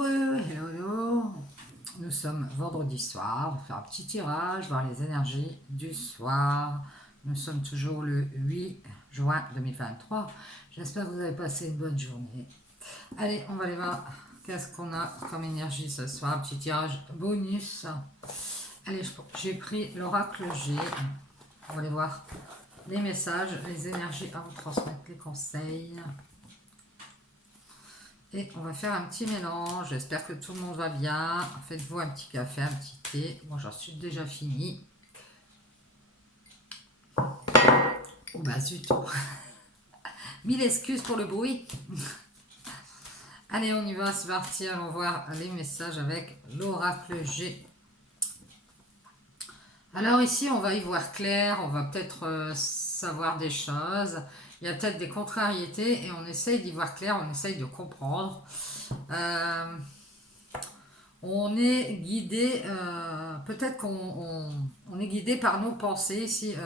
Hello, hello. Nous sommes vendredi soir, on va faire un petit tirage, voir les énergies du soir. Nous sommes toujours le 8 juin 2023. J'espère que vous avez passé une bonne journée. Allez, on va aller voir qu'est-ce qu'on a comme énergie ce soir. Petit tirage bonus. Allez, j'ai pris l'oracle G. On va aller voir les messages, les énergies à vous transmettre, les conseils. Et on va faire un petit mélange. J'espère que tout le monde va bien. Faites-vous un petit café, un petit thé. Moi, j'en suis déjà fini. Oh bah zut. 1000 excuses pour le bruit. Allez, on y va, c'est parti. Allons voir les messages avec l'oracle G. Alors ici, on va y voir clair. On va peut-être savoir des choses. Il y a peut-être des contrariétés et on essaye d'y voir clair. On essaye de comprendre. On est guidé, peut-être qu'on est guidé par nos pensées ici,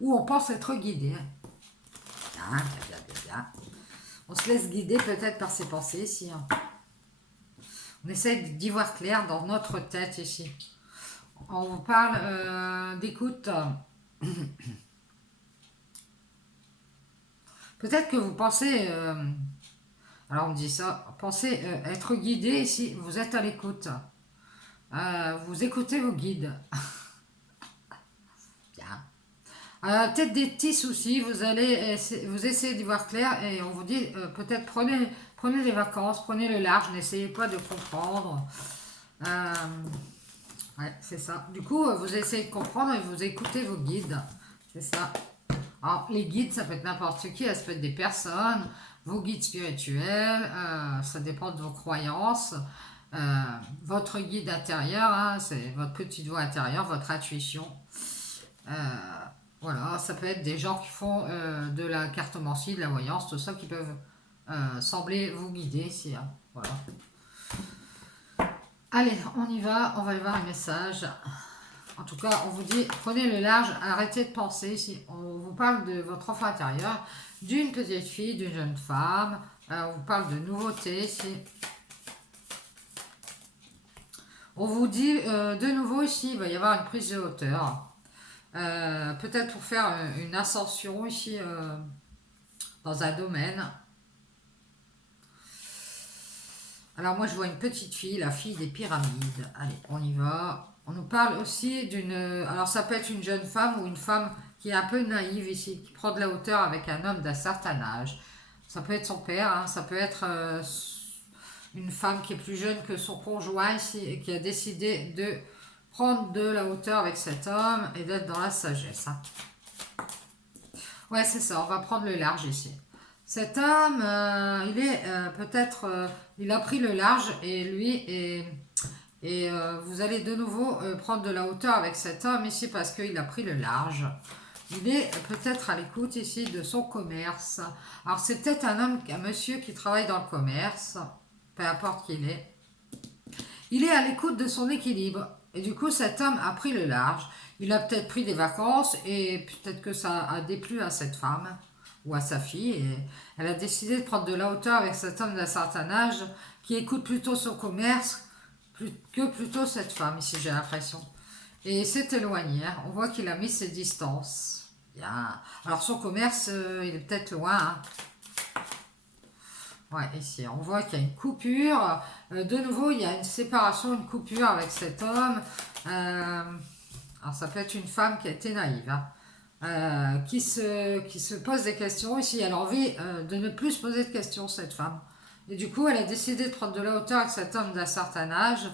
ou on pense être guidé. Bien, bien, bien, bien. On se laisse guider peut-être par ses pensées ici. On essaie d'y voir clair dans notre tête ici. On vous parle d'écoute. Peut-être que vous pensez, alors on me dit ça, pensez être guidé ici, vous êtes à l'écoute. Vous écoutez vos guides. Bien. Peut-être des petits soucis, vous essayez d'y voir clair et on vous dit peut-être prenez des vacances, prenez le large, n'essayez pas de comprendre. Ouais, c'est ça. Du coup, vous essayez de comprendre et vous écoutez vos guides. C'est ça. Alors, les guides, ça peut être n'importe qui, ça peut être des personnes, vos guides spirituels, ça dépend de vos croyances. Votre guide intérieur, hein, c'est votre petite voix intérieure, votre intuition. Voilà, ça peut être des gens qui font de la cartomancie, de la voyance, tout ça, qui peuvent sembler vous guider ici. Hein. Voilà. Allez, on y va, on va aller voir un message. En tout cas, on vous dit, prenez le large, arrêtez de penser. Ici, on vous parle de votre enfant intérieur, d'une petite fille, d'une jeune femme. On vous parle de nouveautés ici. On vous dit de nouveau ici, il va y avoir une prise de hauteur. Peut-être pour faire une ascension ici dans un domaine. Alors moi je vois une petite fille, la fille des pyramides. Allez, on y va. On nous parle aussi d'une... Alors ça peut être une jeune femme ou une femme qui est un peu naïve ici, qui prend de la hauteur avec un homme d'un certain âge. Ça peut être son père, hein, ça peut être une femme qui est plus jeune que son conjoint ici et qui a décidé de prendre de la hauteur avec cet homme et d'être dans la sagesse. Hein. Ouais, c'est ça, on va prendre le large ici. Cet homme, il est peut-être, il a pris le large et lui, vous allez de nouveau prendre de la hauteur avec cet homme ici parce qu'il a pris le large. Il est peut-être à l'écoute ici de son commerce. Alors c'est peut-être un monsieur qui travaille dans le commerce, peu importe qui il est. Il est à l'écoute de son équilibre. Et du coup, cet homme a pris le large. Il a peut-être pris des vacances et peut-être que ça a déplu à cette femme ou à sa fille. Et elle a décidé de prendre de la hauteur avec cet homme d'un certain âge qui écoute plutôt son commerce que plutôt cette femme, ici j'ai l'impression. Et il s'est éloigné. Hein. On voit qu'il a mis ses distances. Bien. Alors son commerce, il est peut-être loin. Hein. Ouais, ici, on voit qu'il y a une coupure. De nouveau, il y a une séparation, une coupure avec cet homme. Alors, ça peut être une femme qui a été naïve, hein, qui se pose des questions. Ici, elle a envie de ne plus se poser de questions, cette femme. Et du coup, elle a décidé de prendre de la hauteur avec cet homme d'un certain âge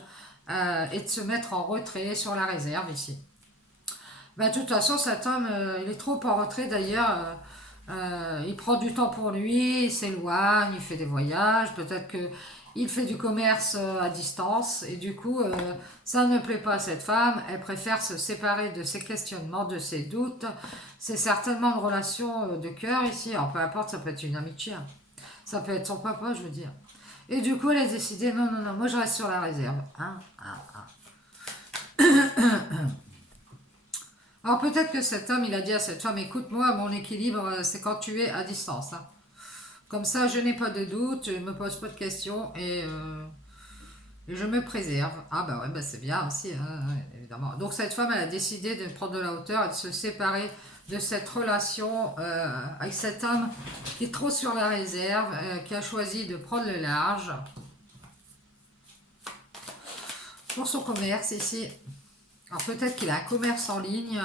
et de se mettre en retrait sur la réserve, ici. Ben, de toute façon, cet homme, il est trop en retrait, d'ailleurs. Il prend du temps pour lui, il s'éloigne, il fait des voyages, peut-être qu'il fait du commerce à distance et du coup ça ne plaît pas à cette femme, elle préfère se séparer de ses questionnements, de ses doutes. C'est certainement une relation de cœur ici, alors peu importe, ça peut être une amitié, hein. Ça peut être son papa, je veux dire. Et du coup elle a décidé, non, non, non, moi je reste sur la réserve. Hein, hein, hein. Alors peut-être que cet homme, il a dit à cette femme, écoute-moi, mon équilibre, c'est quand tu es à distance. Hein. Comme ça, je n'ai pas de doute, je ne me pose pas de questions et je me préserve. Ah bah ouais, bah c'est bien aussi, hein, évidemment. Donc cette femme, elle a décidé de prendre de la hauteur et de se séparer de cette relation avec cet homme qui est trop sur la réserve, qui a choisi de prendre le large pour son commerce ici. Alors peut-être qu'il a un commerce en ligne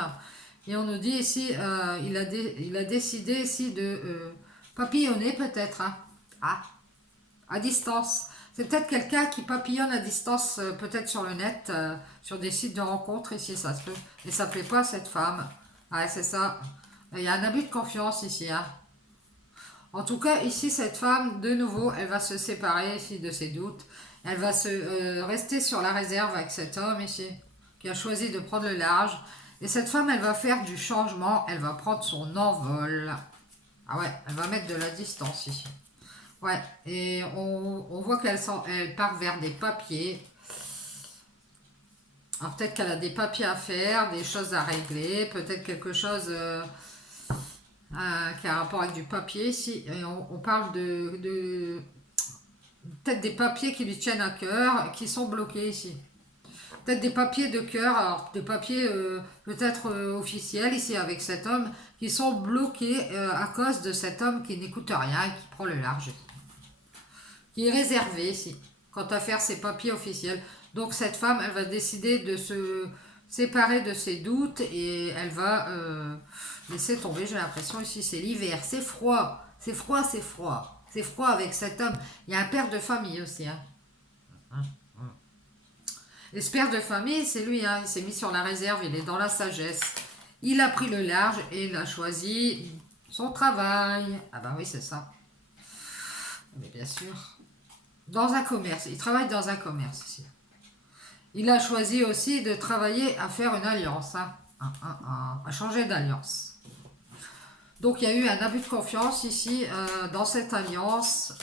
et on nous dit ici, il a décidé ici de papillonner peut-être, hein. Ah, à distance. C'est peut-être quelqu'un qui papillonne à distance, peut-être sur le net, sur des sites de rencontres ici, ça se peut. Et ça plaît pas à cette femme. Ouais, c'est ça. Il y a un abus de confiance ici, hein. En tout cas, ici, cette femme, de nouveau, elle va se séparer ici de ses doutes. Elle va se rester sur la réserve avec cet homme ici, qui a choisi de prendre le large. Et cette femme, elle va faire du changement. Elle va prendre son envol. Ah ouais, elle va mettre de la distance ici. Ouais, et on voit elle part vers des papiers. Alors peut-être qu'elle a des papiers à faire, des choses à régler, peut-être quelque chose qui a un rapport avec du papier ici. Et on parle de peut-être des papiers qui lui tiennent à cœur, qui sont bloqués ici. Peut-être des papiers de cœur, alors des papiers peut-être officiels ici avec cet homme, qui sont bloqués à cause de cet homme qui n'écoute rien et qui prend le large, qui est réservé ici, quant à faire ses papiers officiels. Donc cette femme, elle va décider de se séparer de ses doutes et elle va laisser tomber, j'ai l'impression, ici c'est l'hiver, c'est froid, c'est froid, c'est froid. C'est froid avec cet homme. Il y a un père de famille aussi, hein. Et ce père de famille, c'est lui, hein, il s'est mis sur la réserve, il est dans la sagesse. Il a pris le large et il a choisi son travail. Ah bah oui, c'est ça. Mais bien sûr. Dans un commerce, il travaille dans un commerce ici. Il a choisi aussi de travailler à faire une alliance, hein, à changer d'alliance. Donc il y a eu un abus de confiance ici dans cette alliance,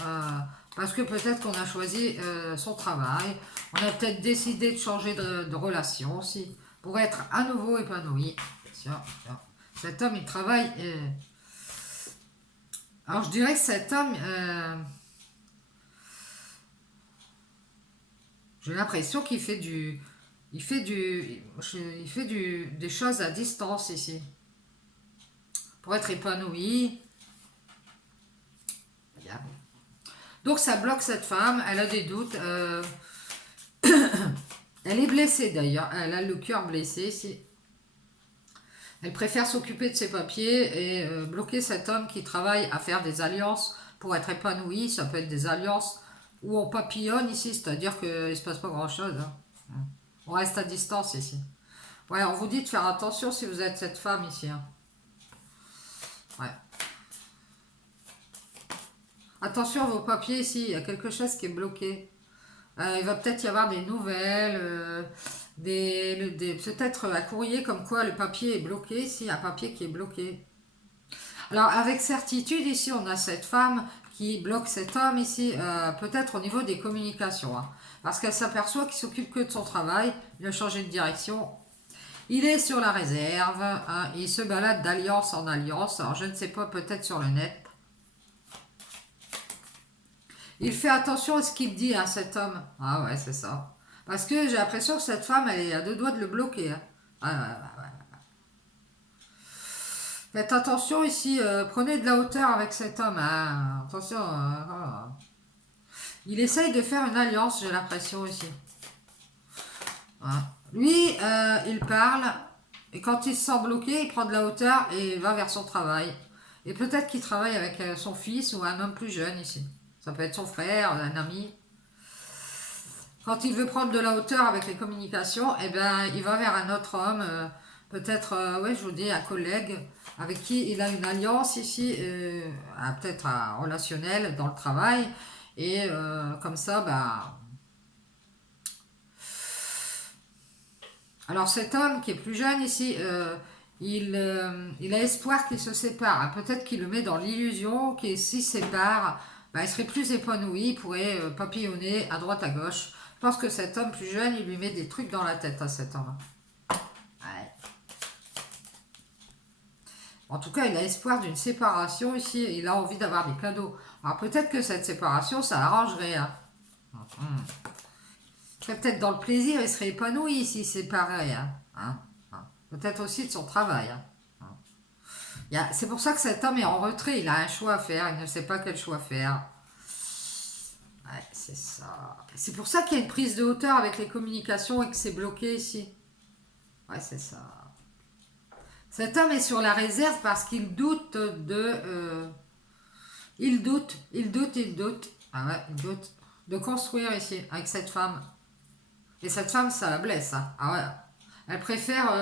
parce que peut-être qu'on a choisi son travail, on a peut-être décidé de changer de relation aussi, pour être à nouveau épanoui. Tiens. Cet homme, il travaille... alors je dirais que cet homme... j'ai l'impression qu'il fait du... des choses à distance ici. Pour être épanoui. Bien. Donc ça bloque cette femme, elle a des doutes. Elle est blessée d'ailleurs, elle a le cœur blessé ici. Elle préfère s'occuper de ses papiers et bloquer cet homme qui travaille à faire des alliances pour être épanoui. Ça peut être des alliances où on papillonne ici, c'est-à-dire qu'il ne se passe pas grand-chose, hein. On reste à distance ici. Ouais, on vous dit de faire attention si vous êtes cette femme ici, hein. Ouais. Attention à vos papiers ici, il y a quelque chose qui est bloqué. Il va peut-être y avoir des nouvelles, peut-être un courrier comme quoi le papier est bloqué ici, un papier qui est bloqué. Alors avec certitude ici, on a cette femme qui bloque cet homme ici, peut-être au niveau des communications, hein, parce qu'elle s'aperçoit qu'il s'occupe que de son travail, il a changé de direction. Il est sur la réserve, hein, il se balade d'alliance en alliance, alors je ne sais pas, peut-être sur le net. Il fait attention à ce qu'il dit, hein, cet homme. Ah ouais, c'est ça. Parce que j'ai l'impression que cette femme, elle est à deux doigts de le bloquer, hein. Ah, ouais. Faites attention ici, prenez de la hauteur avec cet homme, hein. Attention. Il essaye de faire une alliance, j'ai l'impression ici. Hein. Lui, il parle, et quand il se sent bloqué, il prend de la hauteur et il va vers son travail. Et peut-être qu'il travaille avec son fils ou un homme plus jeune ici. Ça peut être son frère, un ami. Quand il veut prendre de la hauteur avec les communications, eh ben, il va vers un autre homme, peut-être, ouais, je vous dis, un collègue, avec qui il a une alliance ici, peut-être un relationnel dans le travail. Et comme ça, bah... Alors cet homme qui est plus jeune ici, il a espoir qu'il se sépare, hein. Peut-être qu'il le met dans l'illusion qu'il s'il se sépare, bah, il serait plus épanoui, il pourrait papillonner à droite à gauche. Je pense que cet homme plus jeune, il lui met des trucs dans la tête à cet homme. Ouais. En tout cas, il a espoir d'une séparation ici. Il a envie d'avoir des cadeaux. Alors peut-être que cette séparation, ça arrangerait. Hein. Peut-être dans le plaisir, il serait épanoui ici, c'est pareil. Hein. Peut-être aussi de son travail. Hein. C'est pour ça que cet homme est en retrait. Il a un choix à faire. Il ne sait pas quel choix faire. Ouais, c'est ça. C'est pour ça qu'il y a une prise de hauteur avec les communications et que c'est bloqué ici. Ouais, c'est ça. Cet homme est sur la réserve parce qu'il doute de... il doute. Ah ouais, il doute de construire ici avec cette femme. Et cette femme, ça la blesse. Hein. Ah ouais. Elle préfère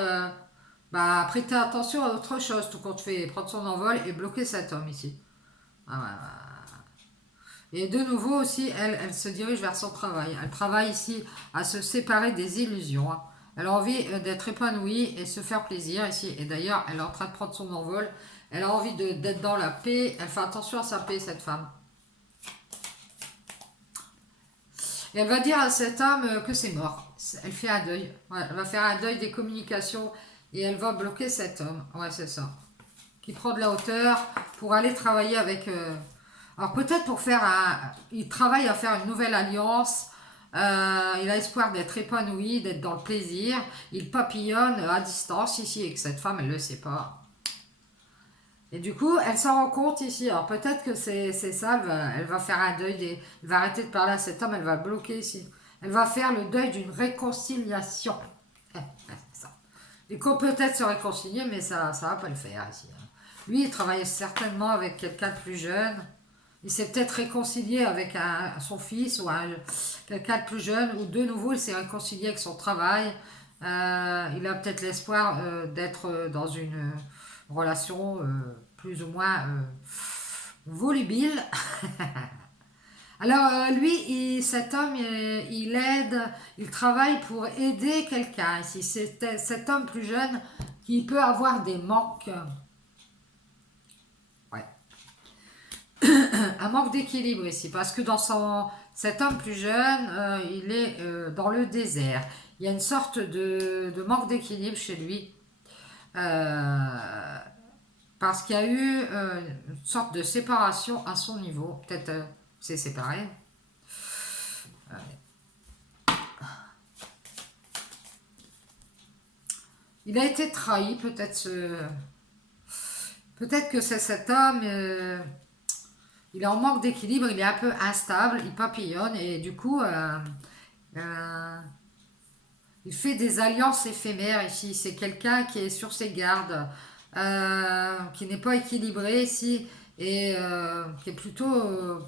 prêter attention à autre chose, tout compte fait, prendre son envol et bloquer cet homme ici. Ah ouais. Et de nouveau aussi, elle se dirige vers son travail. Elle travaille ici à se séparer des illusions. Hein. Elle a envie d'être épanouie et se faire plaisir ici. Et d'ailleurs, elle est en train de prendre son envol. Elle a envie d'être dans la paix. Elle fait attention à sa paix, cette femme. Et elle va dire à cet homme que c'est mort. Elle fait un deuil. Ouais, elle va faire un deuil des communications et elle va bloquer cet homme. Ouais, c'est ça. Qui prend de la hauteur pour aller travailler avec... Alors peut-être pour faire un... Il travaille à faire une nouvelle alliance. Il a espoir d'être épanoui, d'être dans le plaisir. Il papillonne à distance ici et que cette femme, elle ne le sait pas. Et du coup, elle s'en rend compte ici. Alors peut-être que c'est ça, elle va faire un deuil, elle va arrêter de parler à cet homme, elle va le bloquer ici. Elle va faire le deuil d'une réconciliation. Ça. Et qu'on peut-être se réconcilier, mais ça ne va pas le faire ici. Hein. Lui, il travaille certainement avec quelqu'un de plus jeune. Il s'est peut-être réconcilié avec son fils ou quelqu'un de plus jeune, ou de nouveau, il s'est réconcilié avec son travail. Il a peut-être l'espoir d'être dans une relation plus ou moins volubile. Alors lui, cet homme, il aide, il travaille pour aider quelqu'un. Si c'est cet homme plus jeune qui peut avoir des manques, ouais, un manque d'équilibre ici, parce que cet homme plus jeune, il est dans le désert. Il y a une sorte de manque d'équilibre chez lui. Parce qu'il y a eu une sorte de séparation à son niveau. Peut-être c'est séparé. Il a été trahi, peut-être que c'est cet homme, il est en manque d'équilibre, il est un peu instable, il papillonne et du coup, il fait des alliances éphémères ici. C'est quelqu'un qui est sur ses gardes, qui n'est pas équilibré ici et qui est plutôt...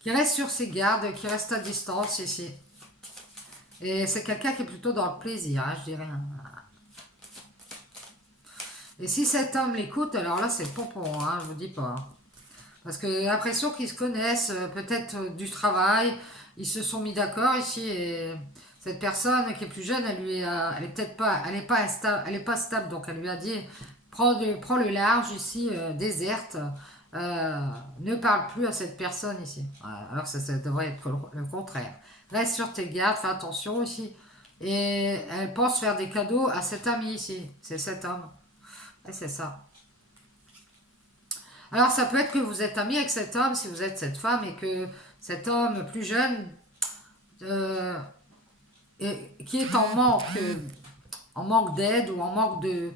qui reste sur ses gardes, qui reste à distance ici. Et c'est quelqu'un qui est plutôt dans le plaisir, hein, je dirais. Et si cet homme l'écoute, alors là c'est pompon, hein, je vous dis pas. Parce que j'ai l'impression qu'ils se connaissent, peut-être du travail, ils se sont mis d'accord ici et cette personne qui est plus jeune, elle est peut-être pas, elle est pas stable, donc elle lui a dit prends le large ici, déserte, ne parle plus à cette personne ici. Voilà, alors que ça devrait être le contraire. Reste sur tes gardes, fais attention ici. Et elle pense faire des cadeaux à cet ami ici. C'est cet homme. Et c'est ça. Alors ça peut être que vous êtes ami avec cet homme si vous êtes cette femme et que cet homme plus jeune euh, qui est en manque d'aide ou en manque de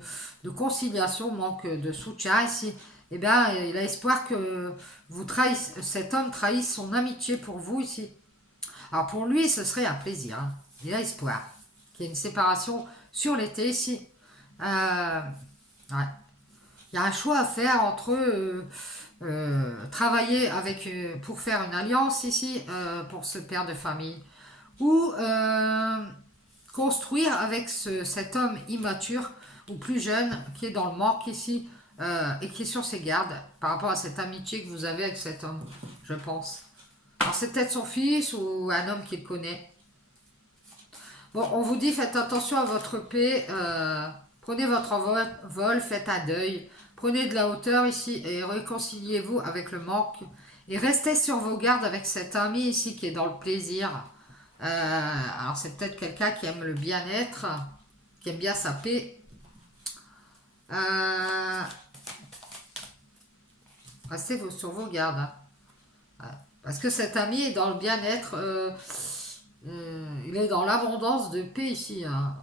conciliation, manque de soutien ici, eh bien il a espoir que cet homme trahisse son amitié pour vous ici. Alors pour lui ce serait un plaisir, hein. Il a espoir qu'il y ait une séparation sur l'été ici. Ouais. Il y a un choix à faire entre travailler pour faire une alliance ici, pour ce père de famille, ou construire avec cet homme immature ou plus jeune qui est dans le manque ici et qui est sur ses gardes par rapport à cette amitié que vous avez avec cet homme, je pense. Alors c'est peut-être son fils ou un homme qu'il connaît. Bon, on vous dit faites attention à votre paix, prenez votre envol, faites un deuil, prenez de la hauteur ici et réconciliez-vous avec le manque et restez sur vos gardes avec cet ami ici qui est dans le plaisir. Alors c'est peut-être quelqu'un qui aime le bien-être, qui aime bien sa paix. Euh, Restez sur vos gardes. Hein. Ouais. Parce que cet ami est dans le bien-être. Il est dans l'abondance de paix ici. Hein.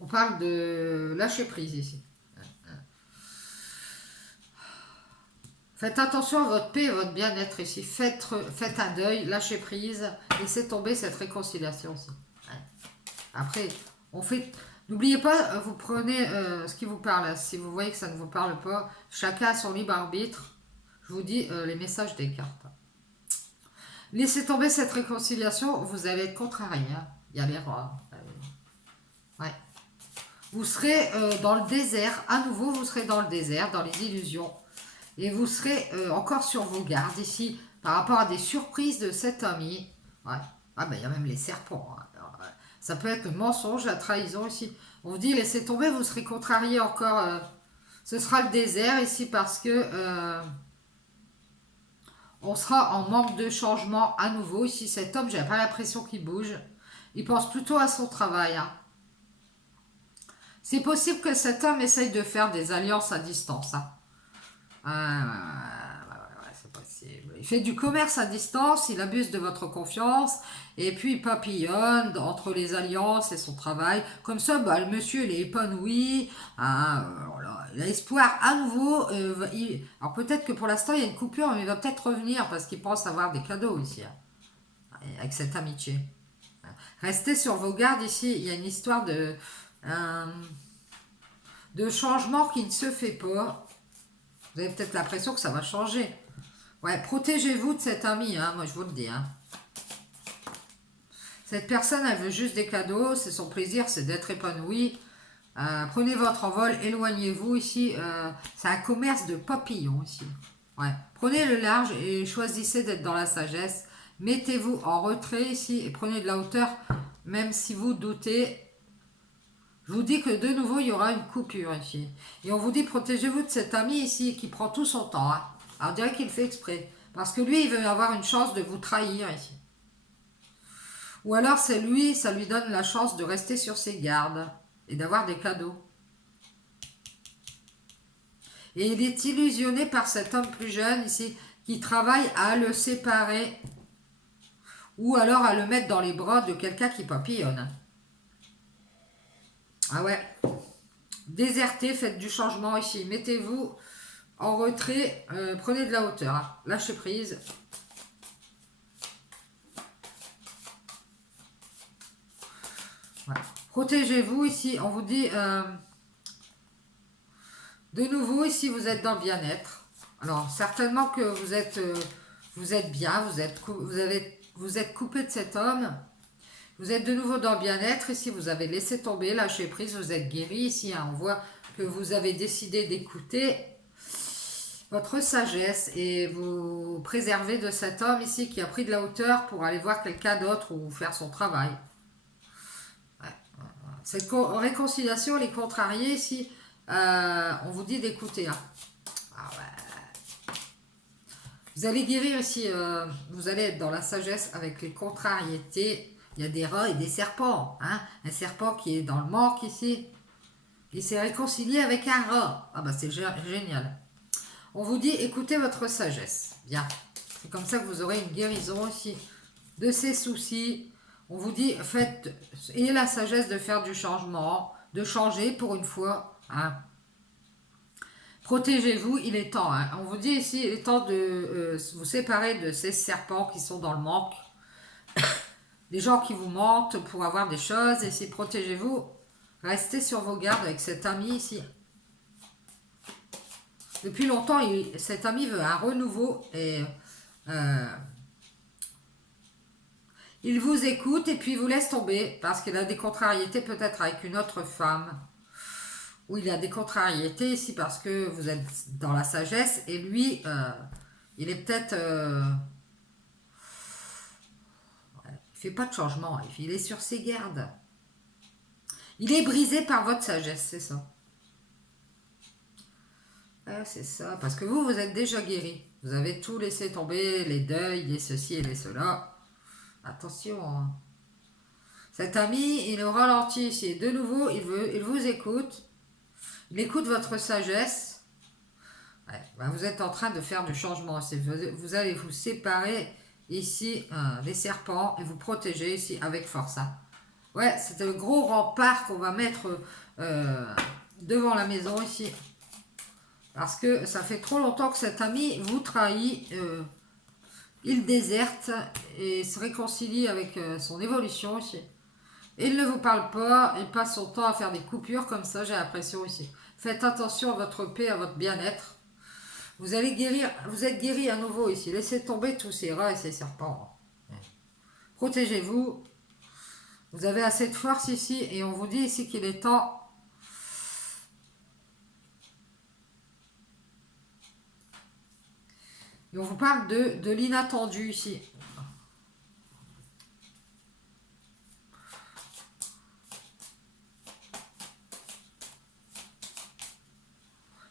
On parle de lâcher prise ici. Faites attention à votre paix et votre bien-être ici. Faites un deuil, lâchez prise, laissez tomber cette réconciliation aussi. Après, on fait. N'oubliez pas, vous prenez ce qui vous parle. Si vous voyez que ça ne vous parle pas, chacun a son libre arbitre. Je vous dis les messages des cartes. Laissez tomber cette réconciliation, vous allez être contrarié. Hein. Il y a les rois. Ouais. Vous serez dans le désert. À nouveau, vous serez dans le désert, dans les illusions. Et vous serez encore sur vos gardes ici par rapport à des surprises de cet ami. Ouais. Ah ben il y a même les serpents. Hein. Alors, ça peut être le mensonge, la trahison ici. On vous dit laissez tomber, vous serez contrarié encore. Ce sera le désert ici parce que on sera en manque de changement à nouveau. Ici cet homme, j'ai pas l'impression qu'il bouge. Il pense plutôt à son travail. Hein. C'est possible que cet homme essaye de faire des alliances à distance. Hein. C'est possible. Il fait du commerce à distance, il abuse de votre confiance, et puis il papillonne entre les alliances et son travail. Comme ça, le monsieur, il est épanoui, voilà. Il a espoir à nouveau. Alors peut-être que pour l'instant, il y a une coupure, mais il va peut-être revenir parce qu'il pense avoir des cadeaux ici, hein, avec cette amitié. Restez sur vos gardes ici, il y a une histoire de changement qui ne se fait pas. Vous avez peut-être l'impression que ça va changer. Ouais, protégez-vous de cet ami, hein, moi je vous le dis. Hein. Cette personne, elle veut juste des cadeaux, c'est son plaisir, c'est d'être épanoui. Prenez votre envol, éloignez-vous ici. C'est un commerce de papillons ici. Ouais. Prenez le large et choisissez d'être dans la sagesse. Mettez-vous en retrait ici et prenez de la hauteur, même si vous doutez. Je vous dis que de nouveau, il y aura une coupure ici. Et on vous dit, protégez-vous de cet ami ici qui prend tout son temps. Hein. Alors, on dirait qu'il fait exprès. Parce que lui, il veut avoir une chance de vous trahir ici. Ou alors, c'est lui, ça lui donne la chance de rester sur ses gardes et d'avoir des cadeaux. Et il est illusionné par cet homme plus jeune ici qui travaille à le séparer ou alors à le mettre dans les bras de quelqu'un qui papillonne. Ah ouais. Désertez, faites du changement ici. Mettez-vous en retrait, prenez de la hauteur. Hein. Lâchez prise. Voilà. Protégez-vous ici. On vous dit, de nouveau, ici, vous êtes dans le bien-être. Alors, certainement que vous êtes bien, vous êtes coupé de cet homme. Vous êtes de nouveau dans le bien-être. Ici, vous avez laissé tomber, lâché prise, vous êtes guéri. Ici, hein, on voit que vous avez décidé d'écouter votre sagesse et vous préserver de cet homme ici qui a pris de la hauteur pour aller voir quelqu'un d'autre ou faire son travail. Ouais. Cette réconciliation, les contrariés ici, on vous dit d'écouter. Hein. Ah ouais. Vous allez guérir ici, vous allez être dans la sagesse avec les contrariétés. Il y a des rats et des serpents. Hein. Un serpent qui est dans le manque ici. Il s'est réconcilié avec un rat. Ah bah c'est génial. On vous dit, écoutez votre sagesse. Bien. C'est comme ça que vous aurez une guérison ici de ces soucis. On vous dit, ayez la sagesse de faire du changement, de changer pour une fois. Hein. Protégez-vous, il est temps. Hein. On vous dit ici, il est temps de vous séparer de ces serpents qui sont dans le manque. Des gens qui vous mentent pour avoir des choses. Et si protégez-vous, restez sur vos gardes avec cet ami ici. Depuis longtemps, cet ami veut un renouveau et il vous écoute et puis il vous laisse tomber parce qu'il a des contrariétés peut-être avec une autre femme. Ou il a des contrariétés ici parce que vous êtes dans la sagesse et lui, il est peut-être... il fait pas de changement, il est sur ses gardes. Il est brisé par votre sagesse, c'est ça. C'est ça, parce que vous êtes déjà guéri. Vous avez tout laissé tomber, les deuils, les ceci et les cela. Attention. Hein. Cet ami, il est au ralenti ici. De nouveau, il vous écoute. Il écoute votre sagesse. Ouais, bah vous êtes en train de faire du changement. Vous allez vous séparer ici des serpents et vous protéger ici avec force. Hein. Ouais, c'est le gros rempart qu'on va mettre devant la maison ici. Parce que ça fait trop longtemps que cet ami vous trahit. Il déserte et se réconcilie avec son évolution ici. Il ne vous parle pas, il passe son temps à faire des coupures comme ça, j'ai l'impression ici. Faites attention à votre paix, à votre bien-être. Vous allez guérir, vous êtes guéri à nouveau ici. Laissez tomber tous ces rats et ces serpents. Protégez-vous. Vous avez assez de force ici et on vous dit ici qu'il est temps. Et on vous parle de l'inattendu ici.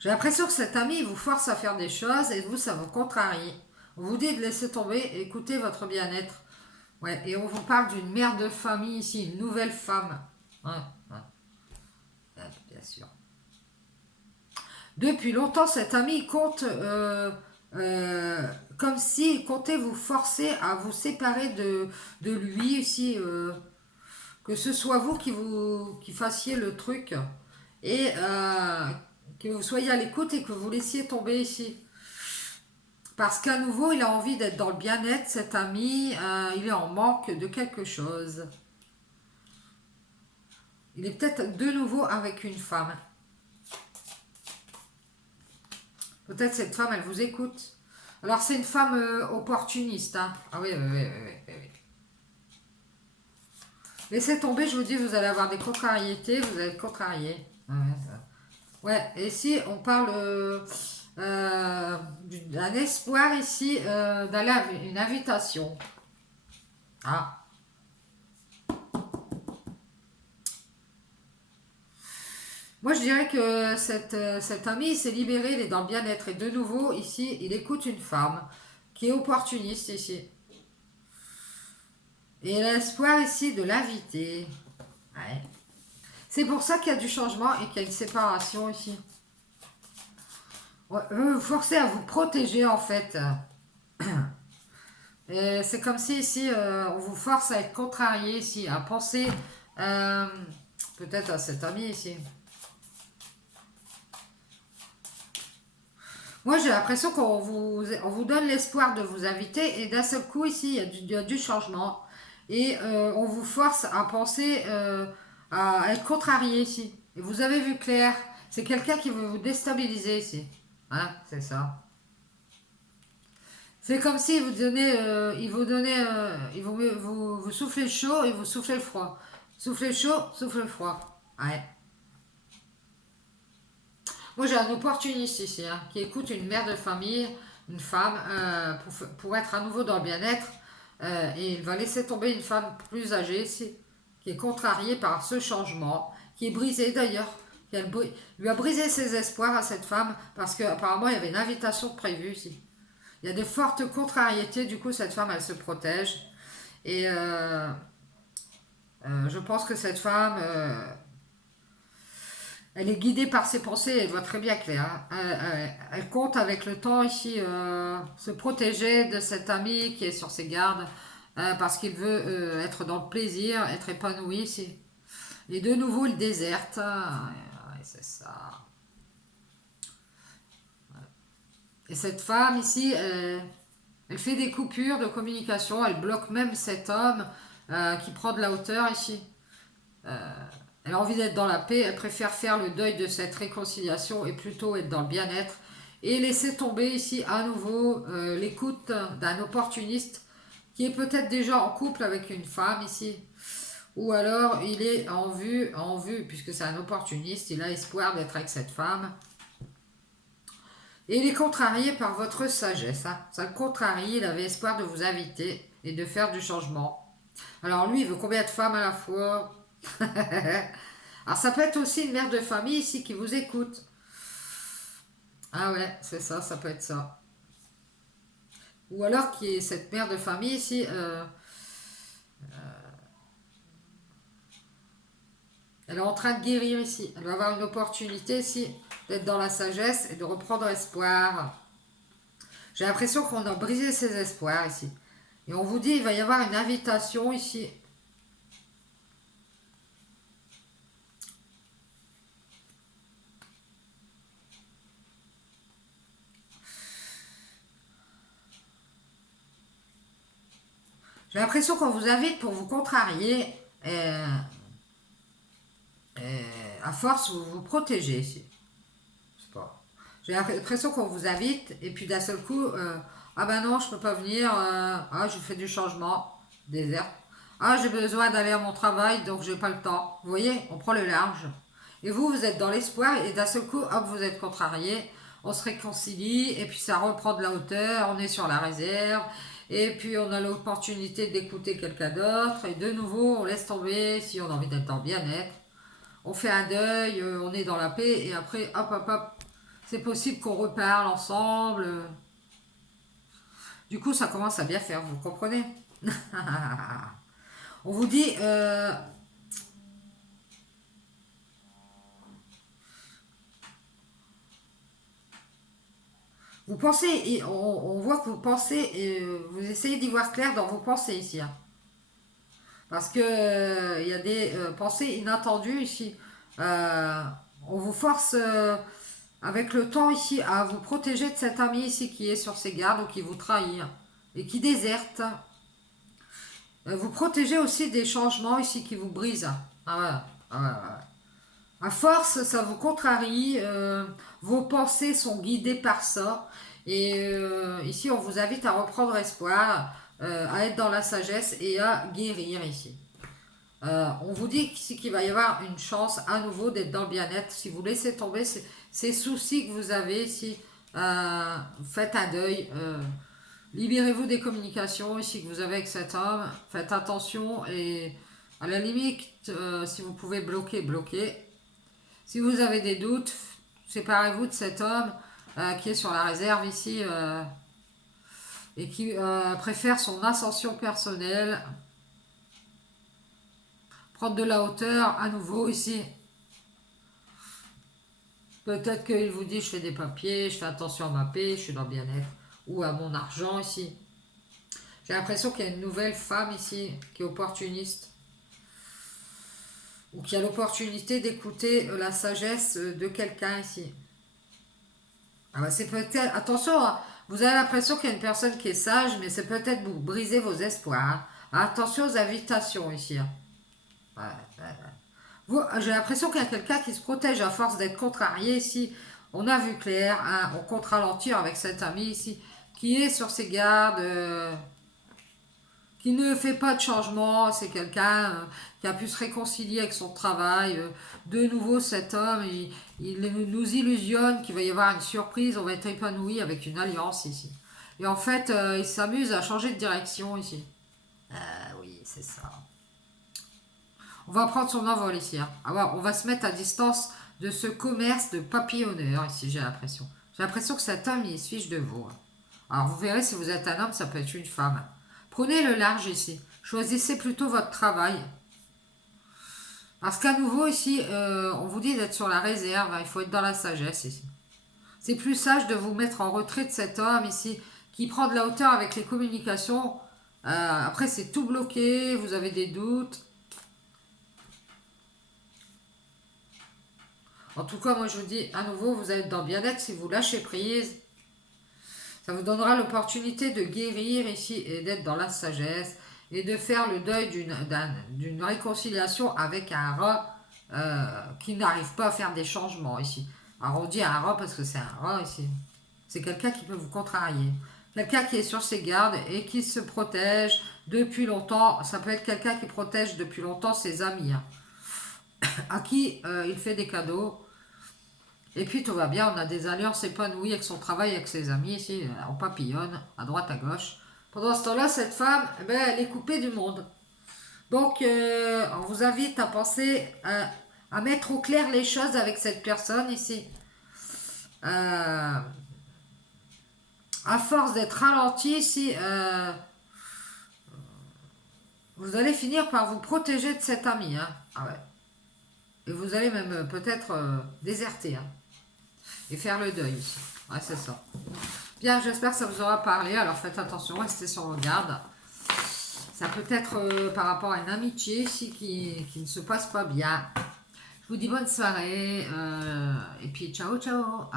J'ai l'impression que cet ami vous force à faire des choses et vous, ça vous contrarie. On vous dit de laisser tomber et écouter votre bien-être. Ouais, et on vous parle d'une mère de famille ici, une nouvelle femme. Ouais, ouais, bien sûr. Depuis longtemps, cet ami compte comme s'il comptait vous forcer à vous séparer de lui ici. Que ce soit vous qui fassiez le truc et que vous soyez à l'écoute et que vous laissiez tomber ici. Parce qu'à nouveau, il a envie d'être dans le bien-être, cet ami, il est en manque de quelque chose. Il est peut-être de nouveau avec une femme. Peut-être cette femme, elle vous écoute. Alors c'est une femme opportuniste. Hein. Ah oui, oui, oui, oui, oui, oui. Laissez tomber, je vous dis, vous allez avoir des contrariétés, vous allez être contrarié. Ouais, et ici, on parle d'un espoir ici, d'aller à une invitation. Ah. Moi, je dirais que cet ami s'est libéré, il est dans le bien-être. Et de nouveau, ici, il écoute une femme qui est opportuniste ici. Et il a l'espoir ici de l'inviter. Ouais. C'est pour ça qu'il y a du changement et qu'il y a une séparation ici. Ouais, vous forcez à vous protéger en fait. C'est comme si ici, on vous force à être contrarié ici, à penser euh, peut-être à cet ami ici. Moi, j'ai l'impression on vous donne l'espoir de vous inviter et d'un seul coup, ici, il y a du changement. Et on vous force à penser, à être contrarié ici. Et vous avez vu clair, c'est quelqu'un qui veut vous déstabiliser ici. Hein, c'est ça. C'est comme si vous soufflez le chaud et vous soufflez le froid. Soufflez le chaud, soufflez le froid. Ouais. Moi, j'ai un opportuniste ici, hein, qui écoute une mère de famille, une femme, pour être à nouveau dans le bien-être. Et il va laisser tomber une femme plus âgée ici, qui est contrariée par ce changement, qui est brisée d'ailleurs. Lui a brisé ses espoirs à cette femme parce qu'apparemment il y avait une invitation prévue ici. Il y a de fortes contrariétés, du coup cette femme elle se protège. Et je pense que cette femme, elle est guidée par ses pensées, elle voit très bien clair. Hein. Elle compte avec le temps ici se protéger de cet ami qui est sur ses gardes parce qu'il veut être dans le plaisir, être épanoui ici. Et de nouveau, il déserte. Ouais, c'est ça. Et cette femme ici, elle fait des coupures de communication, elle bloque même cet homme qui prend de la hauteur ici. Elle a envie d'être dans la paix, elle préfère faire le deuil de cette réconciliation et plutôt être dans le bien-être. Et laisser tomber ici à nouveau l'écoute d'un opportuniste qui est peut-être déjà en couple avec une femme ici. Ou alors il est en vue, puisque c'est un opportuniste, il a espoir d'être avec cette femme. Et il est contrarié par votre sagesse. Hein. Ça le contrarie, il avait espoir de vous inviter et de faire du changement. Alors lui, il veut combien de femmes à la fois? Alors ça peut être aussi une mère de famille ici qui vous écoute. Ah ouais, c'est ça, ça peut être ça. Ou alors qui est cette mère de famille ici, Elle est en train de guérir ici. Elle va avoir une opportunité ici d'être dans la sagesse et de reprendre espoir. J'ai l'impression qu'on a brisé ses espoirs ici. Et on vous dit, il va y avoir une invitation ici. J'ai l'impression qu'on vous invite pour vous contrarier. À force, vous vous protégez ici. Je sais pas. J'ai l'impression qu'on vous invite et puis d'un seul coup, ah ben non, je peux pas venir. Ah, je fais du changement. Désert. Ah, j'ai besoin d'aller à mon travail, donc j'ai pas le temps. Vous voyez, on prend le large. Et vous, vous êtes dans l'espoir et d'un seul coup, hop, vous êtes contrarié. On se réconcilie et puis ça reprend de la hauteur. On est sur la réserve. Et puis on a l'opportunité d'écouter quelqu'un d'autre. Et de nouveau, on laisse tomber si on a envie d'être dans le bien-être. On fait un deuil, on est dans la paix. Et après, hop, hop, hop, c'est possible qu'on reparle ensemble. Du coup, ça commence à bien faire, vous comprenez? On vous dit, vous pensez, on voit que vous pensez, vous essayez d'y voir clair dans vos pensées ici. Hein. Parce que il y a des pensées inattendues ici. Euh, on vous force avec le temps ici à vous protéger de cet ami ici qui est sur ses gardes ou qui vous trahit et qui déserte. Vous protégez aussi des changements ici qui vous brisent. Ah ouais, ah ouais, ouais. À force, ça vous contrarie. Vos pensées sont guidées par ça. Et ici, on vous invite à reprendre espoir, à être dans la sagesse et à guérir ici. On vous dit ici qu'il va y avoir une chance à nouveau d'être dans le bien-être. Si vous laissez tomber ces soucis que vous avez ici, faites un deuil. Libérez-vous des communications ici que vous avez avec cet homme. Faites attention et à la limite, si vous pouvez bloquer, bloquez. Si vous avez des doutes, séparez-vous de cet homme qui est sur la réserve ici et qui préfère son ascension personnelle. Prendre de la hauteur à nouveau ici. Peut-être qu'il vous dit je fais des papiers, je fais attention à ma paix, je suis dans le bien-être. Ou à mon argent ici. J'ai l'impression qu'il y a une nouvelle femme ici qui est opportuniste. Ou qui a l'opportunité d'écouter la sagesse de quelqu'un ici. Ah bah c'est peut-être. Attention, hein, vous avez l'impression qu'il y a une personne qui est sage, mais c'est peut-être vous briser vos espoirs. Hein. Attention aux invitations ici. Hein. Ouais, ouais, ouais. J'ai l'impression qu'il y a quelqu'un qui se protège à force d'être contrarié ici. On a vu clair, hein, on compte ralentir avec cet ami ici, qui est sur ses gardes, qui ne fait pas de changement. C'est quelqu'un qui a pu se réconcilier avec son travail. De nouveau, cet homme, il nous illusionne qu'il va y avoir une surprise, on va être épanoui avec une alliance ici. Et en fait, il s'amuse à changer de direction ici. Ah oui, c'est ça. On va prendre son envol ici. Hein. Alors, on va se mettre à distance de ce commerce de papillonneurs ici, j'ai l'impression. J'ai l'impression que cet homme, il se fiche de vous. Hein. Alors, vous verrez, si vous êtes un homme, ça peut être une femme. Prenez le large ici. Choisissez plutôt votre travail. Parce qu'à nouveau, ici, on vous dit d'être sur la réserve. Hein. Il faut être dans la sagesse ici. C'est plus sage de vous mettre en retrait de cet homme ici, qui prend de la hauteur avec les communications. Après, c'est tout bloqué. Vous avez des doutes. En tout cas, moi je vous dis à nouveau, vous êtes dans le bien-être si vous lâchez prise. Ça vous donnera l'opportunité de guérir ici et d'être dans la sagesse et de faire le deuil d'une réconciliation avec un rat qui n'arrive pas à faire des changements ici. Alors on dit un rat parce que c'est un rat ici. C'est quelqu'un qui peut vous contrarier. Quelqu'un qui est sur ses gardes et qui se protège depuis longtemps. Ça peut être quelqu'un qui protège depuis longtemps ses amis. Hein, à qui il fait des cadeaux. Et puis tout va bien, on a des alliances épanouies avec son travail, avec ses amis, ici, on papillonne, à droite, à gauche. Pendant ce temps-là, cette femme, eh ben, elle est coupée du monde. Donc, on vous invite à penser à mettre au clair les choses avec cette personne ici. À force d'être ralenti ici, vous allez finir par vous protéger de cet ami. Hein. Ah ouais. Et vous allez même peut-être déserter. Hein, et faire le deuil aussi. Ouais, c'est ça. Bien, j'espère que ça vous aura parlé. Alors faites attention, restez sur vos gardes. Ça peut être par rapport à une amitié ici qui ne se passe pas bien. Je vous dis bonne soirée. Et puis ciao, ciao.